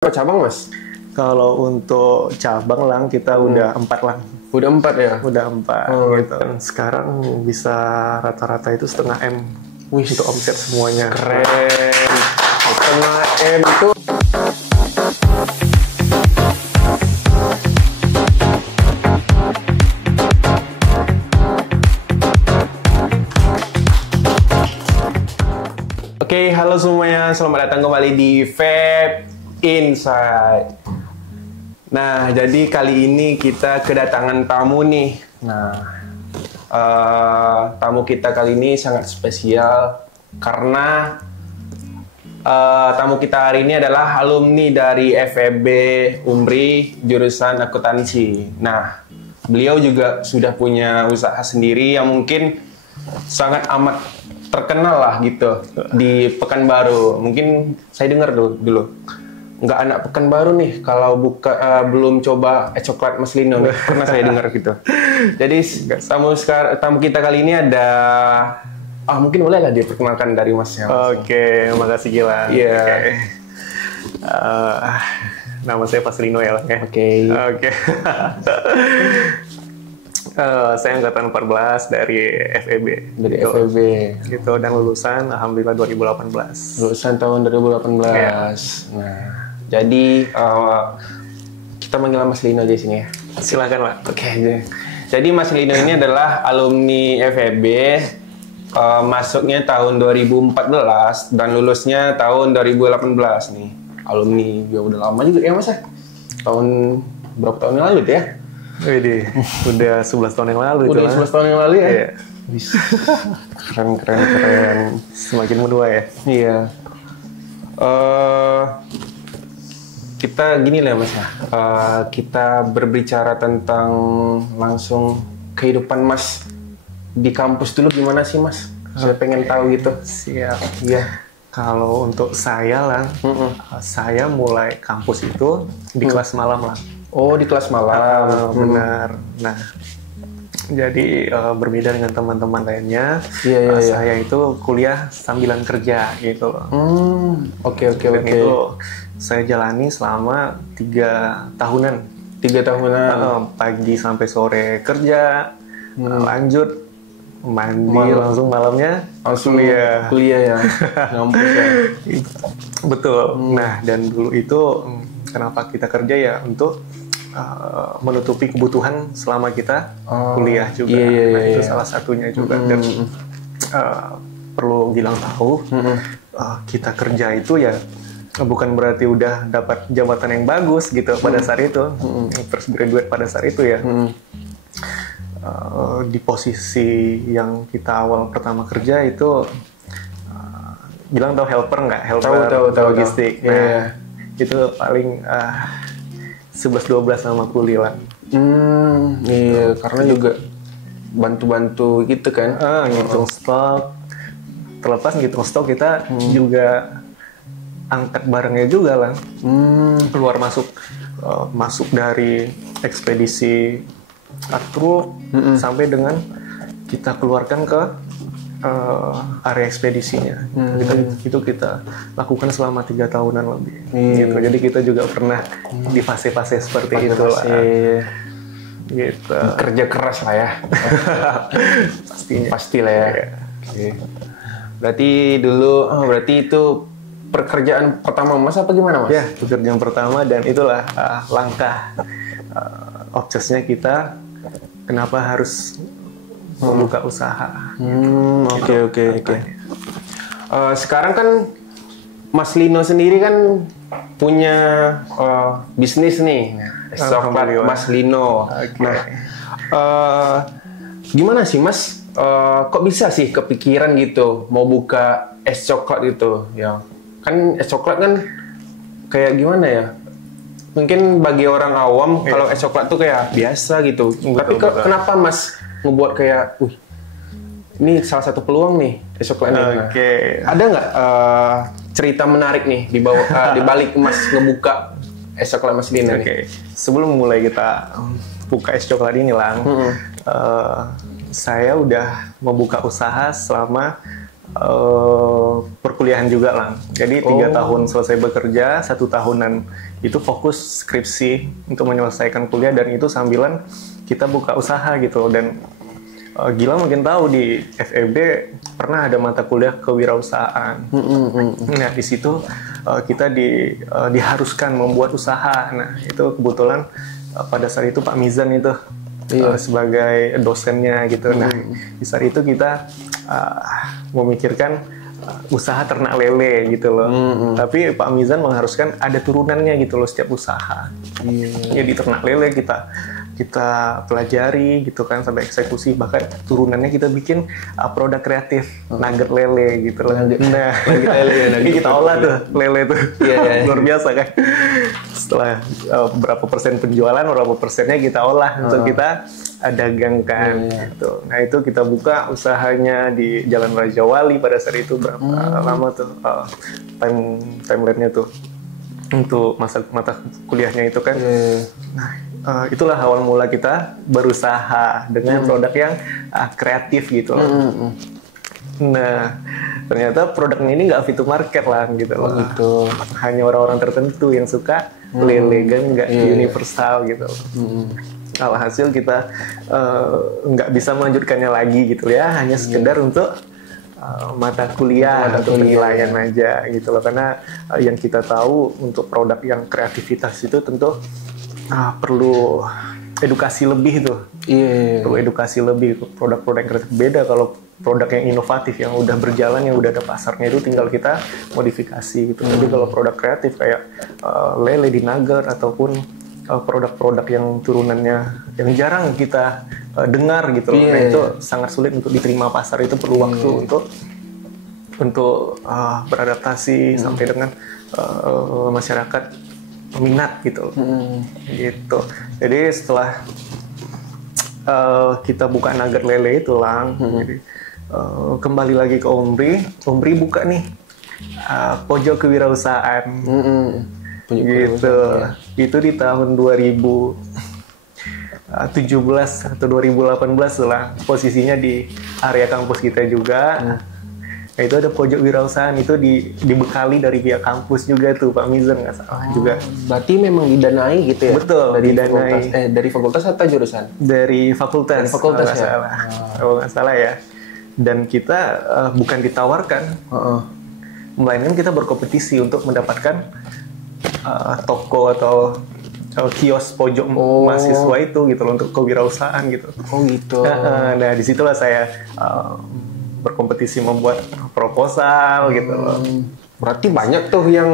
Berapa cabang, Mas? Kalau untuk cabang lang kita udah 4 lang. Udah 4 ya? Udah 4 Oh, gitu. Sekarang bisa rata-rata itu setengah M. Wih, untuk omset semuanya. keren. Setengah M itu. Oke, halo semuanya. Selamat datang kembali di Vape Insight. Nah, jadi kali ini kita kedatangan tamu nih. Nah, tamu kita kali ini sangat spesial karena tamu kita hari ini adalah alumni dari FEB Umbri jurusan akuntansi. Nah, beliau juga sudah punya usaha sendiri yang mungkin sangat amat terkenal lah gitu di Pekanbaru. Mungkin saya dengar dulu. Nggak anak Pekanbaru nih kalau belum coba coklat Mas Lino nih. Pernah saya dengar gitu. Jadi tamu kita kali ini ada mungkin boleh lah diperkenalkan dari Masnya. Oke, makasih Gilang. Iya. Oke. Nama saya Paslino ya lang ya. Oke. Saya angkatan 14 dari FEB. Dari gitu. FEB. Gitu, dan lulusan alhamdulillah 2018. Lulusan tahun 2018. Iya. Nah, jadi kita manggil Mas Lino di sini ya. Silakan Pak. Oke. Jadi Mas Lino ini adalah alumni FEB. Masuknya tahun 2014 dan lulusnya tahun 2018 nih. Alumni ya udah lama juga ya Mas ya. Tahun berapa tahun yang lalu tuh ya? Widih, udah 11 tahun yang lalu. Udah 11 tahun yang lalu ya? Iya. Keren. Semakin menua ya? Iya. Kita gini lah Mas ya. Kita berbicara tentang langsung kehidupan Mas di kampus dulu gimana sih Mas? Saya pengen tahu gitu. Siap. Iya. Kalau untuk saya lah, saya mulai kampus itu di kelas malam lah. Oh, di kelas malam. Benar. Nah, jadi berbeda dengan teman-teman lainnya. Iya. Saya itu kuliah sambilan kerja gitu loh. Oke. Dan itu saya jalani selama 3 tahunan. 3 tahunan. Pagi sampai sore kerja, lanjut mandi langsung malamnya Langsung kuliah ya. Ngampus ya. Betul. Nah, dan dulu itu kenapa kita kerja ya untuk menutupi kebutuhan selama kita kuliah juga. Iya. Itu salah satunya juga. Dan perlu Gilang tahu, kita kerja itu ya bukan berarti udah dapat jabatan yang bagus gitu pada saat itu. First graduate pada saat itu ya. Di posisi yang kita awal pertama kerja itu Gilang tahu helper nggak? Helper Tahu. logistik. Nah, itu paling 11-12 sama kuliah. Iya, karena juga bantu-bantu gitu kan. Ngitung stok. Terlepas ngitung stok kita juga angkat barangnya juga lah. Keluar masuk dari ekspedisi truk sampai dengan kita keluarkan ke area ekspedisinya. Itu kita lakukan selama 3 tahunan lebih. Gitu. Jadi kita juga pernah di fase-fase seperti itu lah. Gitu. Kerja keras lah ya. Pastilah ya. Oke. Berarti itu pekerjaan pertama Mas apa gimana Mas? Ya, pekerjaan pertama dan itulah langkah obsesnya kita kenapa harus membuka usaha. Oke. Sekarang kan Mas Lino sendiri kan punya bisnis nih, coklat Mas Lino. Nah, gimana sih Mas? Kok bisa sih kepikiran gitu mau buka es coklat gitu? Ya, kan es coklat kan kayak gimana ya? Mungkin bagi orang awam kalau es coklat tuh kayak biasa gitu. Tapi kenapa Mas ngebuat kayak, ini salah satu peluang nih es coklat ini. Ada nggak cerita menarik nih di balik Mas ngebuka es coklat Mas Lino nih? Sebelum mulai kita buka es coklat ini lang, saya udah membuka usaha selama perkuliahan juga lah. Jadi 3 tahun selesai bekerja, 1 tahunan itu fokus skripsi untuk menyelesaikan kuliah, dan itu sambilan kita buka usaha gitu. Dan Gilang mungkin tahu di FEB pernah ada mata kuliah kewirausahaan. Nah di situ kita diharuskan membuat usaha. Nah itu kebetulan pada saat itu Pak Mizan itu sebagai dosennya gitu. Nah di saat itu kita memikirkan usaha ternak lele gitu loh. Tapi Pak Mizan mengharuskan ada turunannya gitu loh setiap usaha. Jadi ternak lele kita pelajari gitu kan sampai eksekusi, bahkan turunannya kita bikin produk kreatif nugget lele gitu loh. Nah, ini kita olah tuh lele tuh. Luar biasa kan. Setelah berapa persen penjualan, berapa persennya kita olah untuk kita dagangkan gitu. Nah itu kita buka usahanya di Jalan Raja Wali pada saat itu. Berapa lama tuh timeline-nya tuh untuk mata kuliahnya itu kan. Nah itulah awal mula kita berusaha dengan produk yang kreatif gitu loh. Nah ternyata produknya ini nggak fit to market lah gitu loh. Gitu. Hanya orang-orang tertentu yang suka lele kan, nggak universal gitu. Alhasil kita nggak bisa melanjutkannya lagi gitu ya, hanya sekedar untuk mata kuliah atau penilaian aja gitu loh. Karena yang kita tahu untuk produk yang kreativitas itu tentu perlu edukasi lebih tuh. Perlu edukasi lebih. Produk-produk yang kreatif beda kalau produk yang inovatif yang udah berjalan, yang udah ada pasarnya, itu tinggal kita modifikasi gitu. Tapi kalau produk kreatif kayak lele di nugget ataupun produk-produk yang turunannya yang jarang kita dengar gitu loh. Nah itu sangat sulit untuk diterima pasar, itu perlu waktu untuk beradaptasi sampai dengan masyarakat minat gitu loh. Gitu. Jadi setelah kita buka nugget lele itu lang, jadi, kembali lagi ke Omri buka nih pojok kewirausahaan. Gitu. Itu di tahun 2017 atau 2018 lah, posisinya di area kampus kita juga. Nah, itu ada pojok wirausahaan, itu dibekali dari pihak kampus juga tuh Pak Mizan nggak salah juga. Berarti memang didanai gitu ya? Betul, dari didanai. Dari fakultas atau jurusan? Dari fakultas. Dari fakultas nggak salah. Kalau nggak salah ya. Dan kita bukan ditawarkan, melainkan kita berkompetisi untuk mendapatkan toko atau kios pojok mahasiswa itu gitu loh, untuk kewirausahaan gitu. Gitu. Nah disitulah saya berkompetisi membuat proposal gitu loh. Berarti banyak tuh yang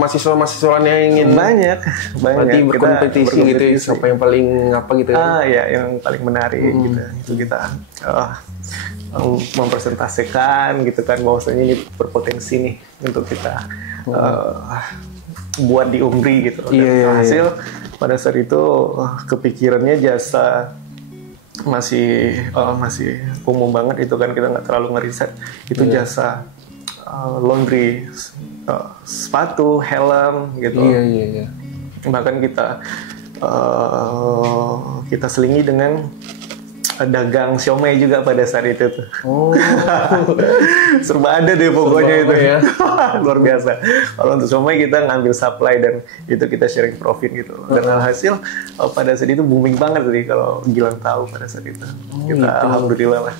mahasiswa yang ingin banyak. Berarti berkompetisi gitu, siapa yang paling apa gitu ya? Ya yang paling menarik gitu. Itu kita mempresentasikan gitu kan, bahwasanya ini berpotensi nih untuk kita buat di Umri gitu. Dan hasil pada saat itu kepikirannya jasa masih umum banget itu kan, kita nggak terlalu ngeriset itu jasa laundry, sepatu, helm gitu. Bahkan kita selingi dengan dagang siomay juga pada saat itu tuh. Serba ada deh pokoknya itu ya. Luar biasa. Kalau untuk siomay kita ngambil supply dan itu kita sharing profit gitu. Dan alhasil pada saat itu booming banget sih kalau Gilang tahu pada saat itu. Kita alhamdulillah lah,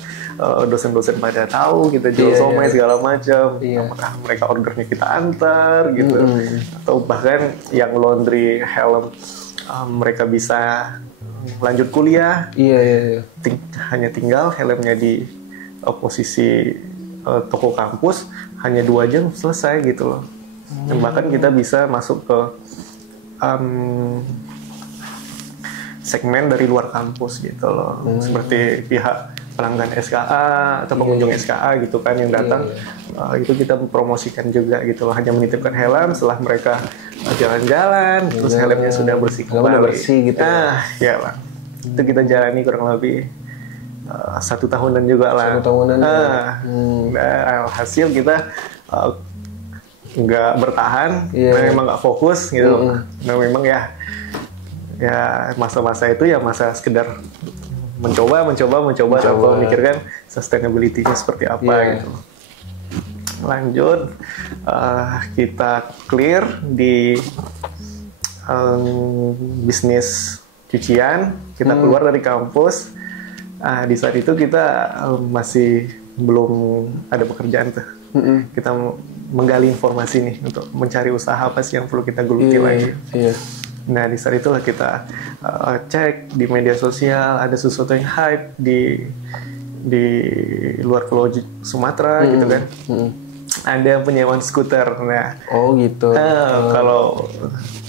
dosen-dosen pada tahu kita jual siomay segala macam. Apakah mereka ordernya kita antar gitu, atau bahkan yang laundry, helm, mereka bisa lanjut kuliah. Hanya tinggal helmnya di posisi toko kampus, hanya 2 jam selesai gitu loh. Dan bahkan kita bisa masuk ke segmen dari luar kampus gitu loh. Seperti pihak pelanggan SKA atau pengunjung SKA gitu kan yang datang. Itu kita promosikan juga gitu loh. Hanya menitipkan helm, setelah mereka jalan-jalan, terus helmnya sudah bersih kembali. Bersih gitu. Ya lah. Itu kita jalani kurang lebih 1 tahunan juga lah. 1 tahunan. Hasil kita nggak bertahan, memang nggak fokus gitu. Nah memang ya masa-masa itu ya masa sekedar mencoba atau memikirkan sustainability-nya seperti apa gitu. Lanjut, kita clear di bisnis cucian, kita keluar dari kampus. Di saat itu kita masih belum ada pekerjaan tuh. Kita menggali informasi nih untuk mencari usaha apa sih yang perlu kita geluti lagi. Nah di saat itulah kita cek di media sosial ada sesuatu yang hype di luar Pulau Sumatera gitu kan. Ada penyewaan skuter. Nah, gitu. Kalau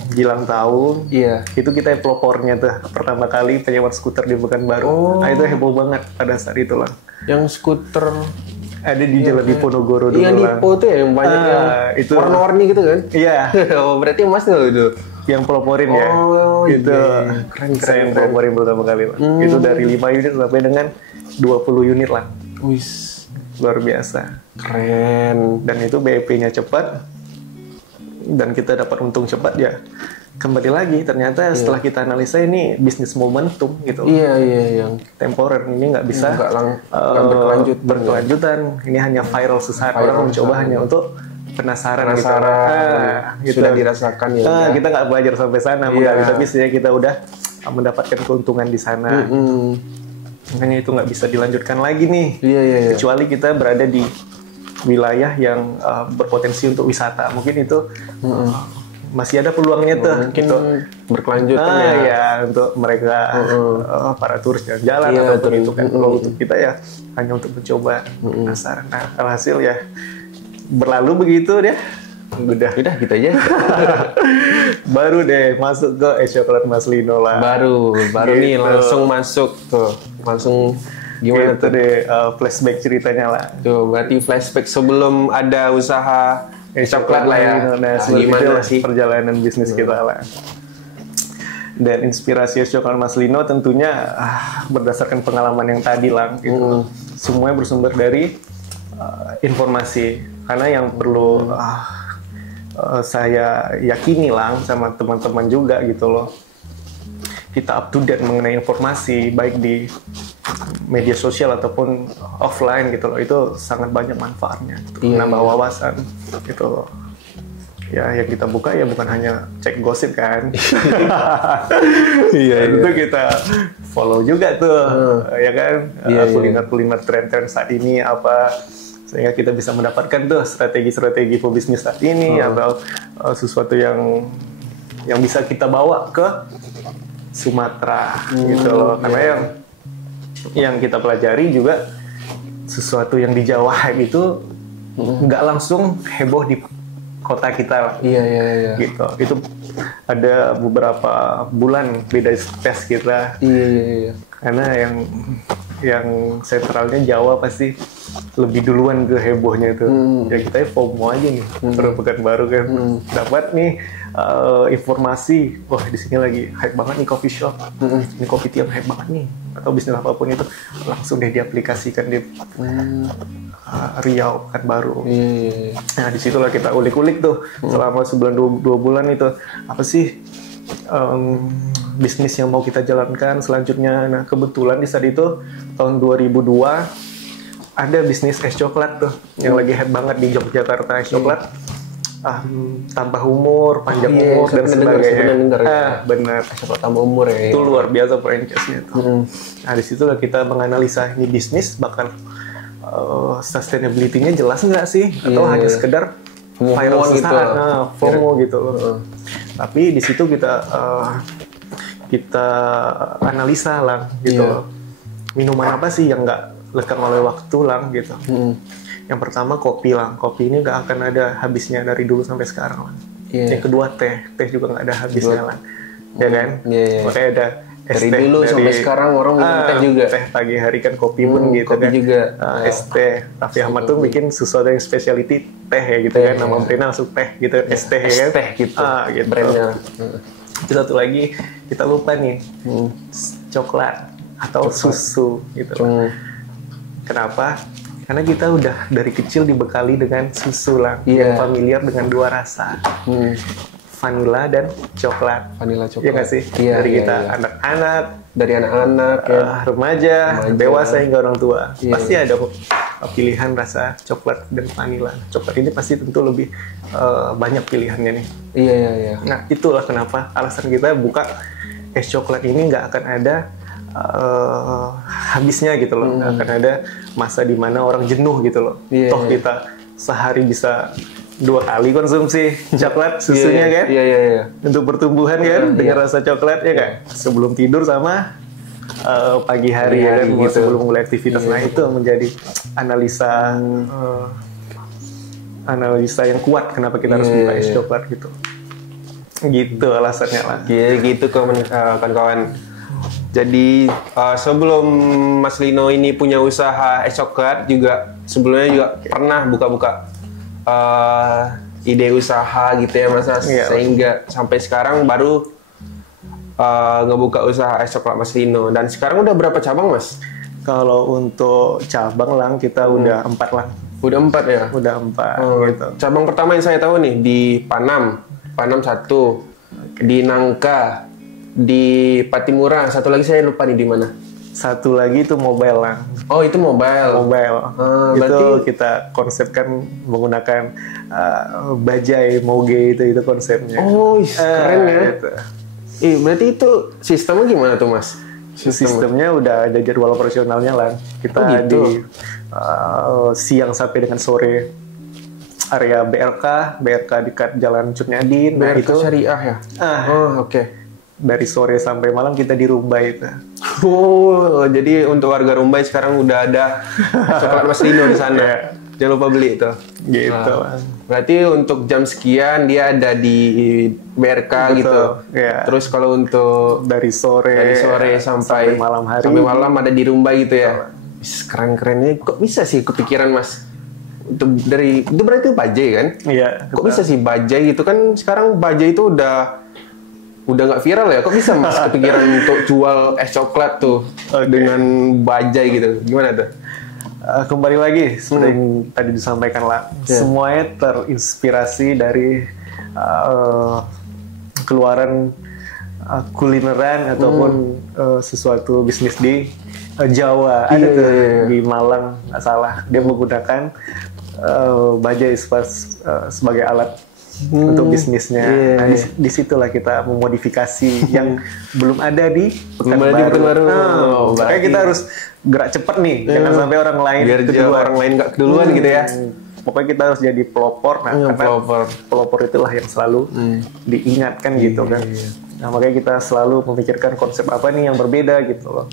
Gilang tahu, itu kita pelopornya tuh pertama kali penyewaan skuter di Pekanbaru. Itu heboh banget pada saat itu lah. Yang skuter ada di Jalan Diponegoro dulu. Yang Dipo tuh ya, yang banyak itu warna-warni gitu kan? Iya. Berarti Mas tuh itu. Yang peloporin ya. Itu keren. Saya yang peloporin pertama kali lah. Itu dari 5 unit sampai dengan 20 unit lah. Wis, luar biasa. Keren. Dan itu BEP-nya cepat. Dan kita dapat untung cepat ya. Kembali lagi ternyata setelah kita analisa ini bisnis momentum gitu. Yang temporer, ini nggak bisa berkelanjutan. Ini hanya viral sesaat. Orang mencoba hanya untuk penasaran. Gitu. Sudah dirasakan ya. Kita nggak belajar sampai sana, tapi setidaknya kita udah mendapatkan keuntungan di sana. Makanya itu nggak bisa dilanjutkan lagi nih. Kecuali kita berada di wilayah yang berpotensi untuk wisata. Mungkin itu masih ada peluangnya tuh untuk berkelanjutan untuk mereka para turis jalan ataupun itu kan. Kalau untuk kita ya hanya untuk mencoba penasaran. Nah, alhasil ya berlalu begitu deh. Udah gitu aja. Baru deh masuk ke Es Coklat Mas Lino lah. Baru gitu. Nih langsung masuk tuh. Langsung gimana gitu tuh deh flashback ceritanya lah. Tuh berarti flashback sebelum ada usaha Es Coklat lah ya. Nah, gimana sih perjalanan bisnis kita lah. Dan inspirasi Es Coklat Mas Lino tentunya berdasarkan pengalaman yang tadi lah gitu. Semuanya bersumber dari informasi. Karena yang perlu saya yakini lah sama teman-teman juga gitu loh. Kita up to date mengenai informasi baik di media sosial ataupun offline gitu loh, itu sangat banyak manfaatnya gitu. Nambah wawasan gitu loh. Ya yang kita buka ya bukan hanya cek gosip kan. Itu kita follow juga tuh ya kan. Kuliner tren-tren saat ini apa, sehingga kita bisa mendapatkan tuh strategi-strategi pebisnis saat ini atau sesuatu yang bisa kita bawa ke Sumatera gitu loh. Karena yang kita pelajari juga sesuatu yang di Jawa itu nggak langsung heboh di kota kita. Gitu. Itu ada beberapa bulan beda tes kita. Karena yang sentralnya Jawa pasti lebih duluan ke hebohnya itu. Ya kita FOMO aja nih, Pekanbaru kan. Dapat nih informasi, wah di sini lagi hype banget nih coffee shop. Ini kopi tiam hype banget nih. Atau bisnis apapun itu langsung deh diaplikasikan di Riau, Pekanbaru. Nah disitulah kita ulik-ulik tuh selama sebulan 2 bulan itu apa sih bisnis yang mau kita jalankan selanjutnya. Nah kebetulan di saat itu tahun 2002 ada bisnis es coklat tuh yang lagi hype banget di Yogyakarta. Es coklat tambah umur, panjang umur dan sebagainya. Benar. Es coklat tambah umur ya. Itu luar biasa franchise-nya tuh. Nah di situ kita menganalisa ini bisnis bakal sustainability-nya jelas nggak sih atau hanya sekedar viral sesaat, FOMO gitu loh. Tapi di situ kita analisa lah gitu loh. Minuman apa sih yang nggak lekang oleh waktu lang gitu. Yang pertama kopi lang. Kopi ini nggak akan ada habisnya dari dulu sampai sekarang lang. Yang kedua teh juga nggak ada habisnya lang. Ya kan? Makanya ada es dari teh dulu sampai sekarang orang minum teh juga. Teh pagi hari kan kopi pun gitu kopi kan. Juga. Es teh. Raffi Ahmad tuh bikin sesuatu yang specialty teh ya gitu kan. Nama brandnya langsung teh gitu. Es teh ya kan. Teh gitu. Gitu. Brandnya. Terus satu lagi kita lupa nih. Coklat atau susu gitu. Kenapa? Karena kita udah dari kecil dibekali dengan susu lah, yang familiar dengan 2 rasa. vanilla dan coklat. Vanilla coklat. Iya nggak sih? Iya, Dari iya, kita iya. anak-anak, Dari anak-anak ya. remaja, dewasa hingga orang tua. Iya, Pasti ada pilihan rasa coklat dan vanilla. Coklat ini pasti tentu lebih banyak pilihannya nih. Iya, iya, iya. Nah, itulah kenapa alasan kita buka es coklat ini nggak akan ada habisnya gitu loh. Nggak akan ada masa di mana orang jenuh gitu loh. Iya, Toh iya. kita sehari bisa 2 kali konsumsi coklat susunya kan, Iya, iya, iya. untuk pertumbuhan kan, dengan rasa coklat ya kan, sebelum tidur sama pagi hari ya kan, gitu. sebelum mulai aktivitas. Nah itu menjadi analisa yang kuat kenapa kita harus buka es coklat gitu alasannya lah. Gitu kawan-kawan. Jadi sebelum Mas Lino ini punya usaha es coklat juga sebelumnya juga pernah buka-buka ide usaha gitu ya Mas. Iya. Sehingga sampai sekarang baru ngebuka usaha es coklat Mas Lino. Dan sekarang udah berapa cabang Mas? Kalau untuk cabang lang kita udah 4 lang. Udah 4 ya? Udah 4 gitu. Cabang pertama yang saya tahu nih di Panam 1, di Nangka, di Patimura, satu lagi saya lupa nih di mana. Satu lagi itu mobile lang. Oh itu mobile. Itu berarti- kita konsepkan menggunakan bajai moge itu konsepnya. Oh keren ya. Gitu. Berarti itu sistemnya gimana tuh Mas? Sistemnya udah ada jadwal operasionalnya lah. Kita Oh, gitu. di siang sampai dengan sore area BRK dekat Jalan Cutnyadin. Nah, BRK itu Syariah ya? Oh oke. dari sore sampai malam kita di Rumbai itu. Oh jadi untuk warga Rumbai sekarang udah ada coklat Mas Lino di sana. Jangan lupa beli itu. Gitu. Berarti untuk jam sekian dia ada di BRK Betul, gitu. ya. Terus kalau untuk Dari sore sampai malam hari. sampai malam ada di Rumbai gitu ya. Keren-keren ini. Kok bisa sih kepikiran Mas? Itu berarti bajai kan? Iya. Kok bisa sih bajai gitu kan sekarang bajai itu udah nggak viral ya? Kok bisa Mas kepikiran untuk jual es coklat tuh dengan bajai gitu? Gimana tuh? Kembali lagi seperti yang tadi disampaikan lah, semuanya terinspirasi dari keluaran kulineran ataupun sesuatu bisnis di Jawa. Ada tuh di Malang nggak salah, dia menggunakan bajai sebagai alat untuk bisnisnya. Nah, disitulah kita memodifikasi yang belum ada di Pekanbaru. Makanya kita harus gerak cepat nih, jangan sampai orang lain Biar orang lain nggak keduluan gitu ya. Pokoknya kita harus jadi pelopor. Nah, karena pelopor itulah yang selalu diingatkan gitu kan. Nah, makanya kita selalu memikirkan konsep apa nih yang berbeda gitu loh.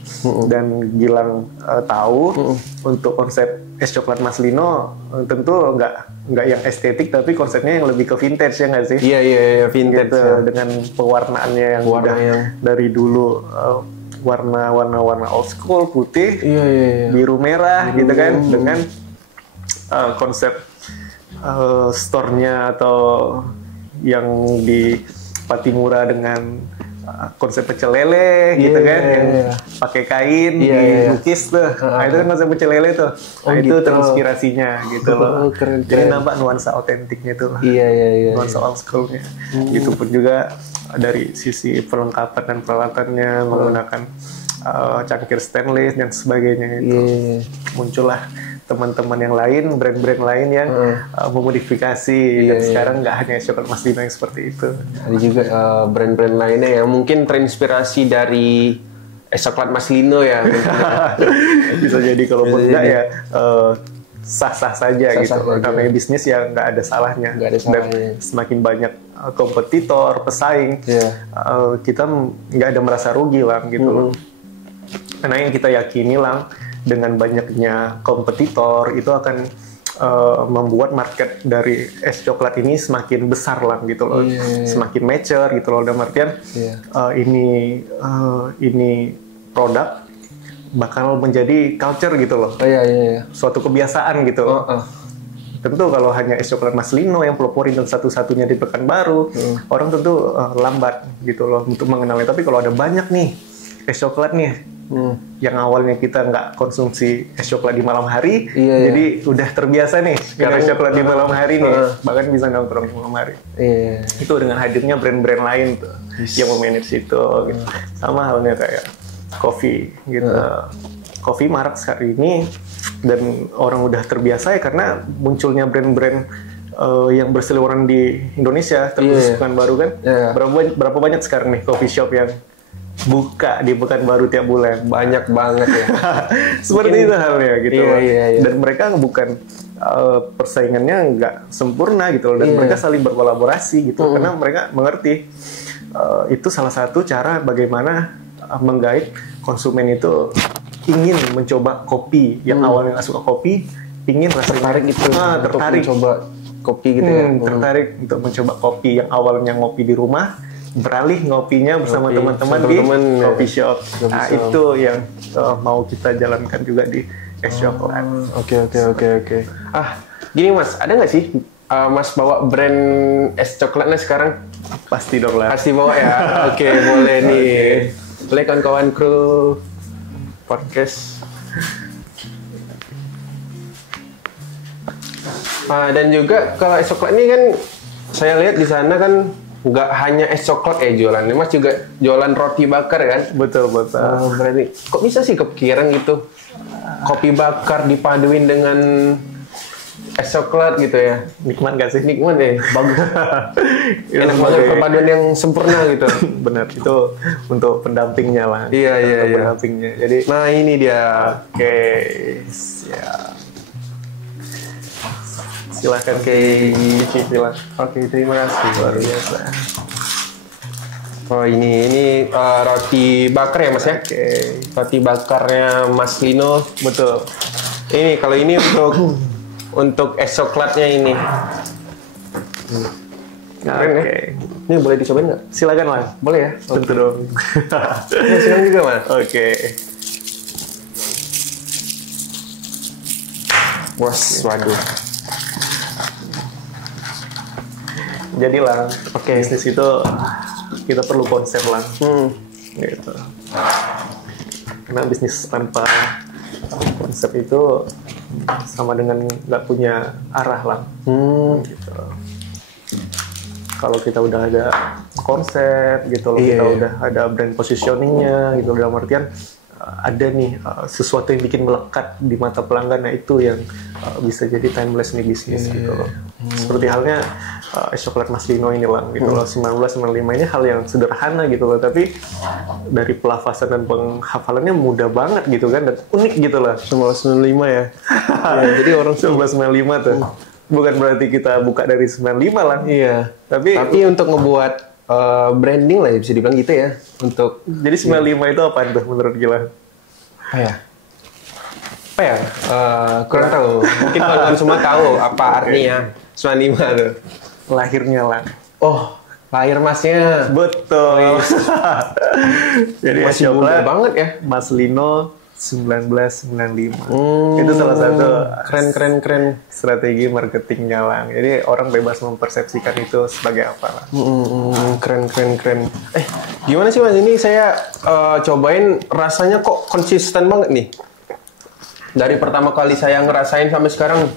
Dan Gilang tahu untuk konsep es coklat Mas Lino tentu nggak yang estetik, tapi konsepnya yang lebih ke vintage ya nggak sih? Iya vintage. Gitu, dengan pewarnaannya yang udah dari dulu warna old school, putih, biru merah gitu kan, dengan konsep store-nya atau yang di Patimura dengan konsep pecel lele gitu kan, yang pakai kain dilukis tuh. Nah, itu kan konsep pecel lele tuh. Nah, itu terinspirasinya gitu loh. Keren. Jadi nampak nuansa otentiknya tuh. Iya. Nuansa old school-nya. Itu pun juga dari sisi perlengkapan dan peralatannya menggunakan cangkir stainless dan sebagainya itu. Muncullah teman-teman yang lain, brand-brand lain yang memodifikasi dan sekarang nggak hanya es coklat Mas Lino yang seperti itu. Ada juga brand-brand lainnya yang mungkin terinspirasi dari es coklat Mas Lino ya. Bisa jadi, kalau enggak ya sah-sah saja gitu. Namanya bisnis ya nggak ada salahnya. Dan semakin banyak kompetitor, pesaing, kita nggak ada merasa rugi lah gitu loh. Karena yang kita yakini lah, dengan banyaknya kompetitor itu akan membuat market dari es coklat ini semakin besar lah gitu loh, semakin mature gitu loh. Dalam artian ini produk bakal menjadi culture gitu loh, suatu kebiasaan gitu loh. Tentu kalau hanya es coklat Mas Lino yang peloporin dan satu-satunya di Pekanbaru, orang tentu lambat gitu loh untuk mengenalnya. Tapi kalau ada banyak nih es coklat nih Yang awalnya kita nggak konsumsi es coklat di malam hari, jadi udah terbiasa nih sekarang es coklat di malam hari nih, bahkan bisa nongkrong di malam hari. Itu dengan hadirnya brand-brand lain tuh yang memanage itu, gitu. Sama halnya kayak kopi gitu. Kopi marak sekali ini dan orang udah terbiasa ya karena munculnya brand-brand yang berseliweran di Indonesia, terus Pekanbaru kan. Berapa banyak sekarang nih coffee shop yang buka di Pekanbaru tiap bulan? Banyak banget ya. Seperti itu halnya gitu. Dan mereka bukan persaingannya nggak sempurna gitu loh, dan mereka saling berkolaborasi gitu karena mereka mengerti itu salah satu cara bagaimana menggait konsumen itu ingin mencoba kopi yang awalnya nggak suka kopi, ingin rasanya tertarik gitu, tertarik coba kopi gitu ya. Tertarik untuk mencoba kopi yang awalnya ngopi di rumah, beralih ngopinya bersama teman-teman di coffee shop. Nah, itu yang mau kita jalankan juga di es coklat. Oke. Gini Mas, ada nggak sih Mas bawa brand es coklatnya sekarang? Pasti dong lah. Pasti bawa ya. Oke, boleh nih. Boleh kawan-kawan kru podcast. Dan juga kalau es coklat ini kan saya lihat di sana kan nggak hanya es coklat jualannya, Mas juga jualan roti bakar kan? Betul. Berarti kok bisa sih kepikiran gitu kopi bakar dipaduin dengan es coklat gitu ya? Nikmat gak sih? Nikmat ya, bagus. Enak banget perpaduan yang sempurna gitu. Benar, itu untuk pendampingnya lah. Iya. Pendampingnya. Jadi, nah ini dia. Oke, siap. Silakan cicilan. Oke, terima kasih. Luar biasa. Oh ini roti bakar ya Mas ya? Oke. Roti bakarnya Mas Lino. Betul. Ini kalau ini untuk es coklatnya ini. Keren ya? Ini boleh dicobain nggak? Silakan Mas. Boleh ya? Tentu dong. Silakan juga Mas. Oke. Waduh. Jadi lah, bisnis itu kita perlu konsep lah. Gitu. Karena bisnis tanpa konsep itu sama dengan nggak punya arah lah. Gitu. Kalau kita udah ada konsep gitu loh, kita udah ada brand positioningnya gitu, dalam artian ada nih sesuatu yang bikin melekat di mata pelanggan, nah itu yang bisa jadi timeless nih bisnis gitu loh. Seperti halnya es coklat Mas Lino ini lah gitu loh, 1995 ini hal yang sederhana gitu loh, tapi dari pelafasan dan penghafalannya mudah banget gitu kan, dan unik gitu lah. 1995 ya. Jadi orang 1995 tuh bukan berarti kita buka dari 95 lah. Iya. Tapi untuk ngebuat branding lah ya, bisa dibilang gitu ya. Jadi 95 itu apa tuh menurut Gilang? Apa ya? Kurang tahu. Mungkin kalian semua tahu apa artinya 95 tuh. Lahirnya lah. Oh, lahir Masnya. Betul. Jadi masih muda banget ya. Mas Lino 1995. Itu salah satu keren strategi marketingnya lah. Jadi orang bebas mempersepsikan itu sebagai apa lah. Keren. Gimana sih Mas? Ini saya cobain, rasanya kok konsisten banget nih. Dari pertama kali saya ngerasain sampai sekarang,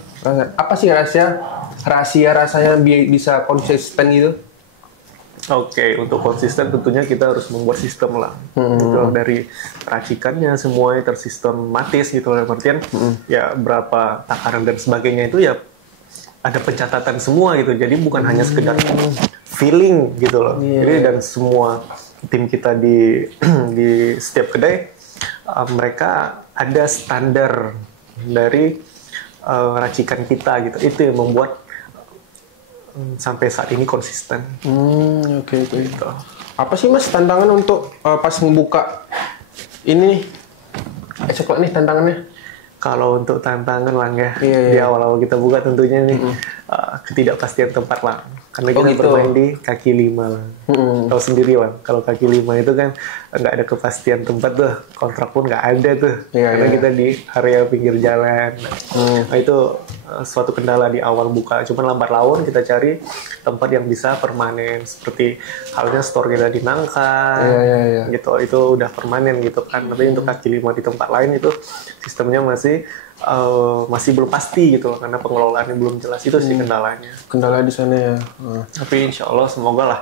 apa sih rahasia rasanya bisa konsisten gitu? Oke, untuk konsisten tentunya kita harus membuat sistem lah. Gitu, dari racikannya semuanya tersistematis gitu loh. Artian ya berapa takaran dan sebagainya itu ya ada pencatatan semua gitu. Jadi bukan hanya sekedar feeling gitu loh. Jadi dan semua tim kita di setiap kedai mereka ada standar dari racikan kita gitu. Itu yang membuat sampai saat ini konsisten. Oke. Gitu. Apa sih Mas tantangan untuk pas membuka ini coklat nih tantangannya? Kalau untuk tantangan lah ya, di awal-awal kita buka tentunya nih ketidakpastian tempat lah. Karena kita bermain di kaki lima lah. Tahu sendiri lah, kalau kaki lima itu kan nggak ada kepastian tempat tuh, kontrak pun nggak ada tuh. Karena kita di area pinggir jalan. Nah, itu suatu kendala di awal buka. Cuman lambat laun kita cari tempat yang bisa permanen, seperti halnya store kita di Nangka, gitu. Itu udah permanen gitu kan. Tapi untuk kaki lima di tempat lain itu sistemnya masih belum pasti gitu loh, karena pengelolaannya belum jelas. Itu sih kendalanya. Kendala di sana ya. Tapi insya Allah semoga lah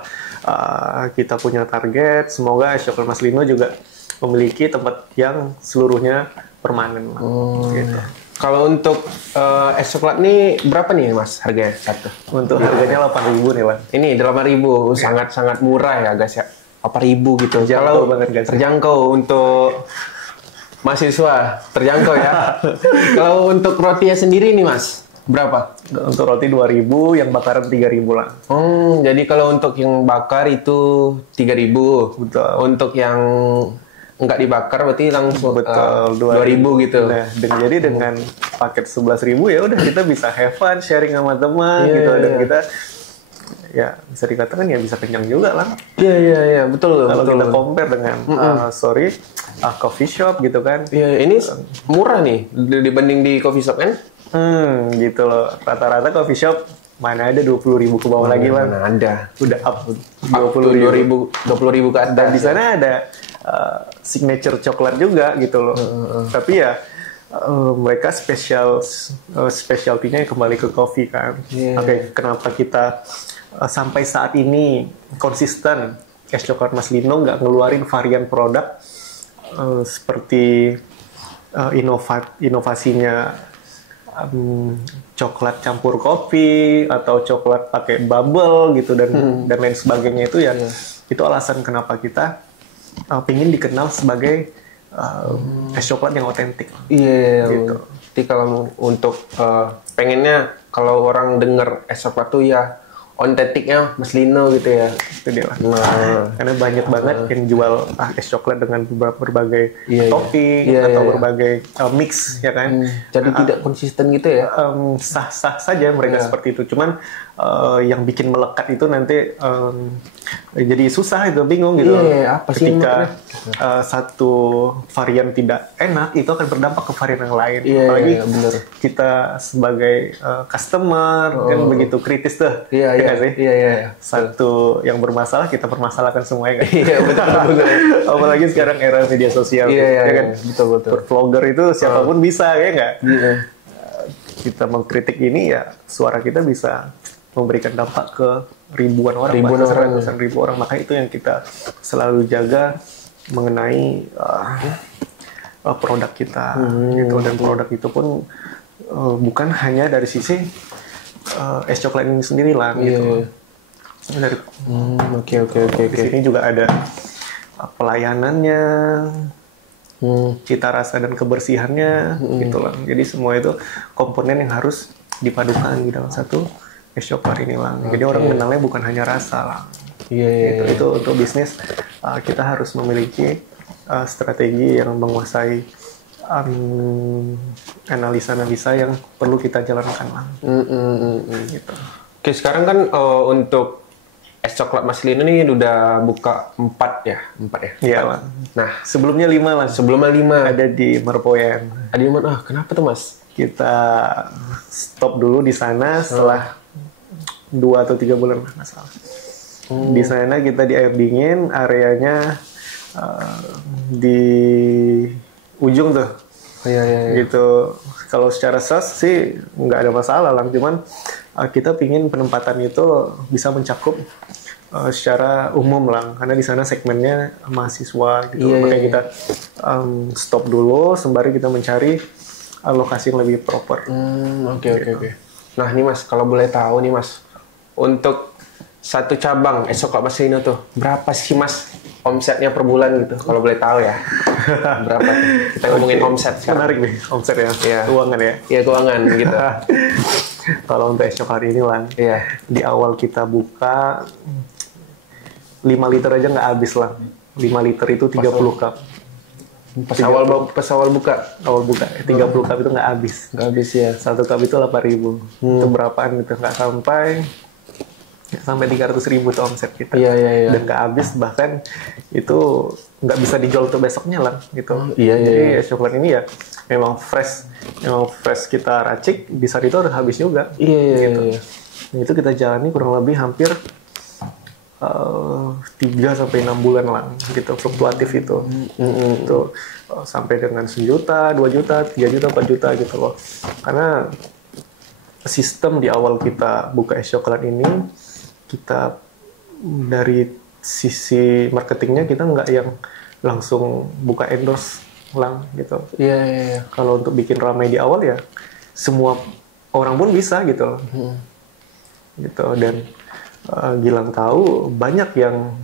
kita punya target. Semoga es coklat Mas Lino juga memiliki tempat yang seluruhnya permanen lah. Gitu. Kalau untuk es coklat nih berapa nih Mas harganya satu? Untuk harganya 8.000 nih Bang. Ini 8.000, sangat murah ya guys ya. 8.000 gitu. Terjangkau banget guys. Terjangkau untuk mahasiswa, terjangkau ya. Kalau untuk rotinya sendiri nih Mas, berapa? Untuk roti 2.000, yang bakaran 3.000 lah. Jadi kalau untuk yang bakar itu 3.000. Betul. Untuk yang nggak dibakar berarti langsung 2.000 gitu. Nah, jadi dengan paket 11.000 ya udah kita bisa have fun, sharing sama teman gitu, dan kita ya bisa dikatakan ya bisa kenyang juga lah. Iya, betul. Kalau kita compare dengan coffee shop gitu kan. Iya, ini murah nih dibanding di coffee shop kan? Gitu loh. Rata-rata coffee shop mana ada 20.000 ke bawah lagi Bang. Mana ada. Udah up 20.000 ke atas. Dan di sana ada signature coklat juga gitu loh. Tapi ya mereka specialty-nya kembali ke kopi kan. Oke, kenapa kita sampai saat ini konsisten es coklat Mas Lino nggak ngeluarin varian produk seperti inovasinya coklat campur kopi atau coklat pakai bubble gitu dan lain sebagainya. Itu ya itu alasan kenapa kita pengen dikenal sebagai es coklat yang otentik. Iya, gitu. Jadi kalau untuk pengennya kalau orang denger es coklat tuh ya otentiknya Mas Lino gitu ya. Itu dia lah. Karena banyak banget yang jual es coklat dengan berbagai topping atau berbagai mix ya kan. Jadi tidak konsisten gitu ya. Sah-sah saja mereka seperti itu. Cuman yang bikin melekat itu nanti jadi susah, itu bingung gitu. Apa sih ketika satu varian tidak enak, itu akan berdampak ke varian yang lain. Apalagi kita sebagai customer kan begitu kritis tuh. Iya. Satu yang bermasalah kita permasalahkan semuanya kan. Iya, betul. Apalagi sekarang era media sosial. Iya, kan? Betul. Vlogger itu siapapun bisa, ya nggak? Kita mengkritik ini ya suara kita bisa memberikan dampak ke ribuan orang, ratusan ribu orang. Maka itu yang kita selalu jaga mengenai produk kita, gitu. Dan produk itu pun bukan hanya dari sisi es coklat ini sendiri lah, gitu. Oke. Di sini juga ada pelayanannya, cita rasa dan kebersihannya, gitu lah. Jadi semua itu komponen yang harus dipadukan di dalam satu es coklat ini lah. Jadi orang mengenalnya bukan hanya rasa lah. Itu untuk bisnis kita harus memiliki strategi yang menguasai analisa yang perlu kita jalankan lah. Gitu. Oke, sekarang kan untuk es coklat Mas Lino ini udah buka 4 ya? Iya lah. Nah, sebelumnya 5 lah. Sebelumnya 5. Ada di Merpoyan. Ada di mana? Kenapa tuh Mas? Kita stop dulu di sana setelah 2 atau 3 bulan nggak salah. Di sana kita di air dingin, areanya di ujung tuh. Gitu. Kalau secara size sih nggak ada masalah lah, cuman kita pingin penempatan itu bisa mencakup secara umum lah, karena di sana segmennya mahasiswa gitu. Makanya kita stop dulu sembari kita mencari lokasi yang lebih proper. Oke. Nah nih Mas, kalau boleh tahu nih Mas, untuk satu cabang es coklat Mas Lino tuh berapa sih Mas omsetnya per bulan gitu, kalau boleh tahu ya? Berapa tuh? Kita ngomongin omset sekarang. Menarik nih, omset ya. Keuangan ya. Iya, keuangan gitu. Kalau untuk es coklat ini lah, di awal kita buka 5 liter aja nggak habis lah. 5 liter itu 30 cup. Pas awal buka 30 cup itu nggak habis. Nggak habis ya. 1 cup itu 8.000. Itu berapaan gitu, nggak sampai 300.000 tuh omset kita. Dan nggak habis, bahkan itu nggak bisa dijual untuk besoknya lah gitu. Jadi es coklat ini ya memang fresh kita racik, di saat itu harus habis juga. Gitu. Nah, itu kita jalani kurang lebih hampir 3-6 bulan lah, gitu, fluktuatif itu. Itu sampai dengan 1 juta, 2 juta, 3 juta, 4 juta gitu loh. Karena sistem di awal kita buka es coklat ini, kita dari sisi marketingnya kita nggak yang langsung buka endorse lang gitu. Kalau untuk bikin ramai di awal ya semua orang pun bisa gitu loh. Gitu. Dan Gilang tahu banyak yang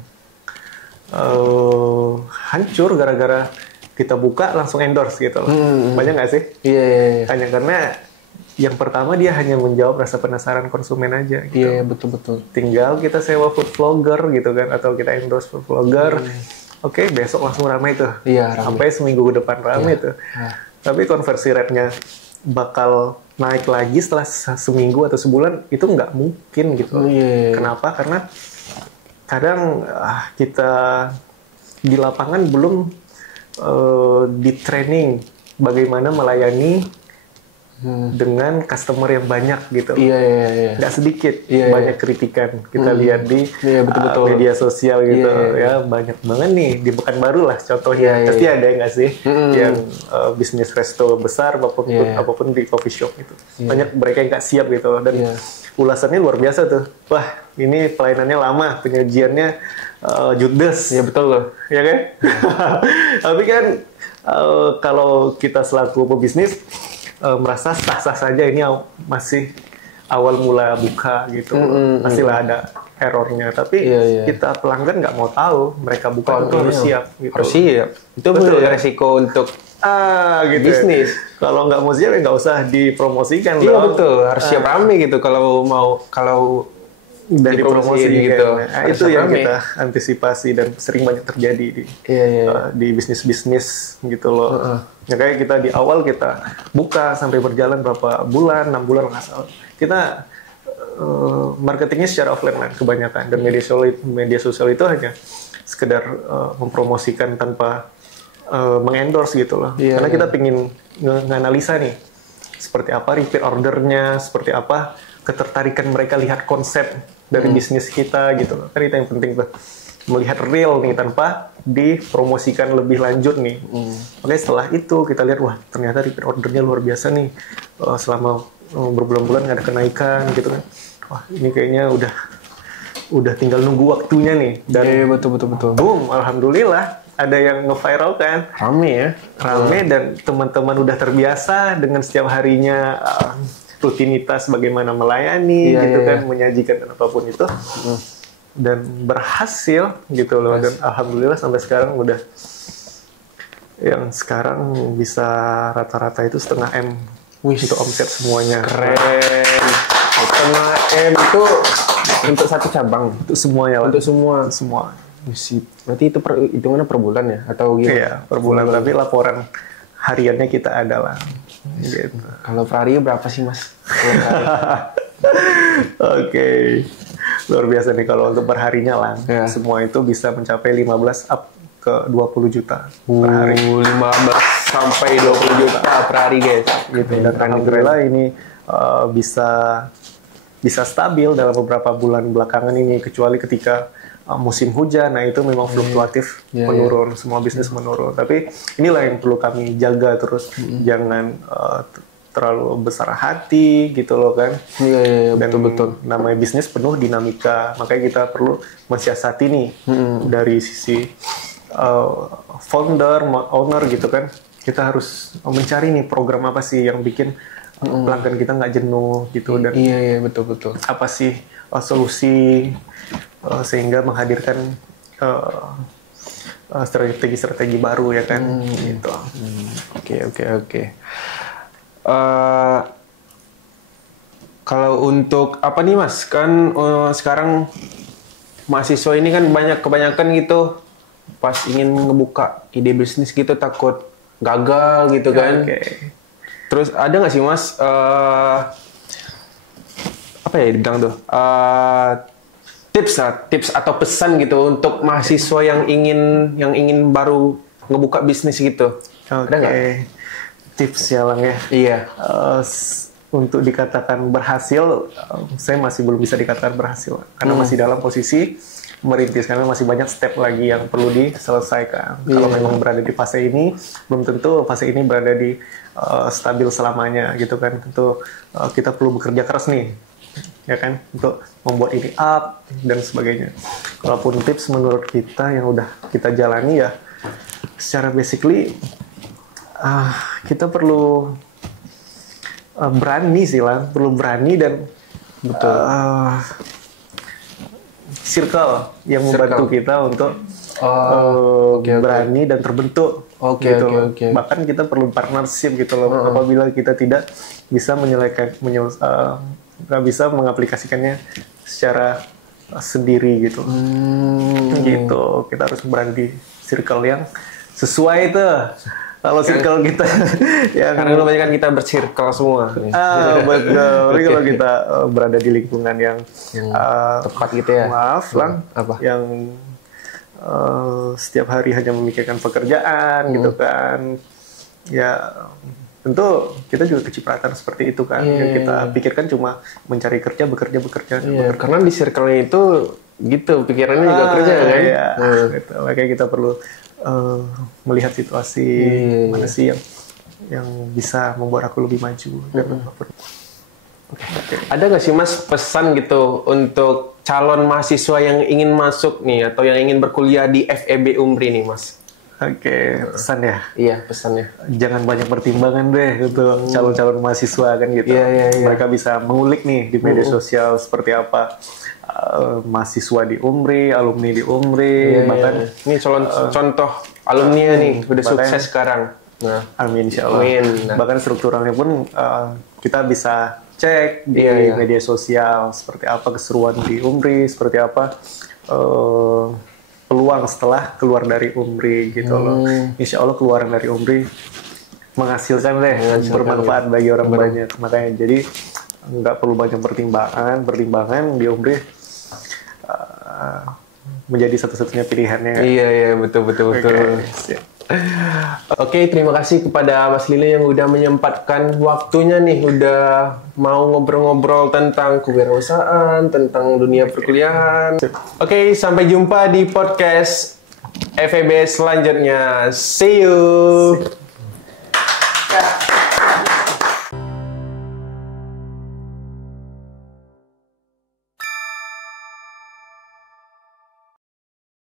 hancur gara-gara kita buka langsung endorse gitu loh. Banyak nggak sih? Hanya karena yang pertama dia hanya menjawab rasa penasaran konsumen aja gitu. Betul. Tinggal kita sewa food vlogger gitu kan, atau kita endorse food vlogger. Oke, besok langsung ramai tuh. Sampai seminggu ke depan ramai tuh. Tapi konversi rate-nya bakal naik lagi setelah seminggu atau sebulan, itu nggak mungkin gitu. Kenapa? Karena kadang kita di lapangan belum di training bagaimana melayani dengan customer yang banyak gitu. Nggak sedikit, banyak kritikan. Kita lihat di media sosial gitu, ya banyak banget nih di Pekanbaru lah contohnya. Pasti ada nggak sih yang bisnis resto besar apapun di coffee shop itu. Banyak mereka yang nggak siap gitu, dan ulasannya luar biasa tuh. Wah, ini pelayanannya lama, penyajiannya judes. Betul loh. Ya kan? Tapi kan kalau kita selaku pebisnis merasa sah-sah saja, ini masih awal mula buka gitu, pastilah ada errornya. Tapi kita pelanggan nggak mau tahu, mereka buka itu harus siap. Gitu. Harus siap. Itu betul resiko untuk gitu bisnis. Kalau nggak mau siap ya nggak usah dipromosikan. Betul, harus siap rame gitu kalau dari promosi gitu. Nah, itu yang kita antisipasi dan sering banyak terjadi di bisnis-bisnis gitu loh. Ya kayak kita di awal kita buka sampai berjalan berapa bulan, 6 bulan nggak salah. Kita marketingnya secara offline lah kebanyakan, dan media sosial itu hanya sekedar mempromosikan tanpa mengendorse gitu loh. Karena kita pingin nganalisa nih seperti apa repeat ordernya, seperti apa ketertarikan mereka lihat konsep dari bisnis kita gitu loh. Kan itu yang penting tuh, melihat real nih tanpa dipromosikan lebih lanjut nih. Oke, setelah itu kita lihat, wah ternyata repeat ordernya luar biasa nih, selama berbulan-bulan nggak ada kenaikan gitu kan. Wah ini kayaknya udah tinggal nunggu waktunya nih. Dan betul. boom, alhamdulillah ada yang nge-viral kan. Rame dan teman-teman udah terbiasa dengan setiap harinya rutinitas bagaimana melayani gitu kan, menyajikan apapun itu. Dan berhasil gitu loh. Dan alhamdulillah sampai sekarang udah yang sekarang bisa rata-rata itu 0,5 M untuk omset semuanya. Keren. 0,5 M itu untuk satu cabang, untuk semuanya lah. Untuk semua. Berarti itu hitungannya per bulan ya atau gimana? Iya, per bulan. Tapi laporan hariannya kita ada lah. Gitu. Kalau per hari berapa sih Mas? Oke. Luar biasa nih kalau untuk perharinya lah. Semua itu bisa mencapai 15 up ke 20 juta per hari. 15 sampai 20 juta per hari guys. Gitu. Dan alhamdulillah ini bisa stabil dalam beberapa bulan belakangan ini, kecuali ketika musim hujan. Nah itu memang fluktuatif, menurun, semua bisnis menurun. Tapi inilah yang perlu kami jaga terus, jangan terlalu besar hati gitu loh kan. Dan betul. Namanya bisnis penuh dinamika, makanya kita perlu mensiasati nih dari sisi founder, owner gitu kan. Kita harus mencari nih program apa sih yang bikin pelanggan kita nggak jenuh gitu, dan betul. apa sih solusi sehingga menghadirkan strategi baru ya kan. Gitu. Oke. Kalau untuk apa nih Mas, kan sekarang mahasiswa ini kan kebanyakan gitu pas ingin ngebuka ide bisnis gitu takut gagal gitu kan. Terus ada nggak sih Mas apa ya dibilang tuh tips atau pesan gitu untuk mahasiswa yang ingin baru ngebuka bisnis gitu? Ada nggak? tips ya Lang ya. Iya. Untuk dikatakan berhasil, saya masih belum bisa dikatakan berhasil karena masih dalam posisi merintis, karena masih banyak step lagi yang perlu diselesaikan. Kalau memang berada di fase ini, belum tentu fase ini berada di stabil selamanya gitu kan. Tentu kita perlu bekerja keras nih, ya kan, untuk membuat ini up dan sebagainya. Kalaupun tips menurut kita yang udah kita jalani ya, secara basically kita perlu berani sih lah, perlu berani dan Betul. Circle yang membantu kita untuk berani dan terbentuk. Gitu. Oke. Bahkan kita perlu partnership gitu loh. Apabila kita tidak bisa nggak bisa mengaplikasikannya secara sendiri gitu. Gitu. Kita harus berada di circle yang sesuai itu. Kalau circle kita yang Karena kebanyakan kita bersirkel semua. betul. Tapi kalau kita berada di lingkungan yang tepat gitu ya. Maaf, Lang. Apa? Yang setiap hari hanya memikirkan pekerjaan gitu kan. Ya tentu kita juga kecipratan seperti itu kan. Yang kita pikirkan cuma mencari kerja, bekerja. Karena di circle-nya itu gitu, pikirannya juga kerja kan. Iya. Gitu. Makanya kita perlu melihat situasi mana sih yang bisa membuat aku lebih maju. Ada nggak sih Mas pesan gitu untuk calon mahasiswa yang ingin masuk nih atau yang ingin berkuliah di FEB Umbri nih Mas? Oke, pesan ya. Iya, pesannya. Jangan banyak pertimbangan deh untuk calon-calon mahasiswa kan gitu. Iya. Mereka bisa mengulik nih di media sosial seperti apa mahasiswa di Umbri, alumni di Umbri, bahkan ini contoh alumni nih udah sukses sekarang. Nah, amin insya Allah. Amin. Bahkan strukturalnya pun kita bisa cek di media sosial seperti apa keseruan di Umbri, seperti apa peluang setelah keluar dari Umbri gitu loh. Insya Allah keluaran dari Umbri menghasilkan bermanfaat bagi orang banyak. Makanya jadi nggak perlu banyak pertimbangan di Umbri menjadi satu-satunya pilihannya. Iya, betul. Oke, terima kasih kepada Mas Lilo yang udah menyempatkan waktunya nih, udah mau ngobrol-ngobrol tentang kewirausahaan, tentang dunia perkuliahan. Oke, sampai jumpa di podcast FEB selanjutnya. See you!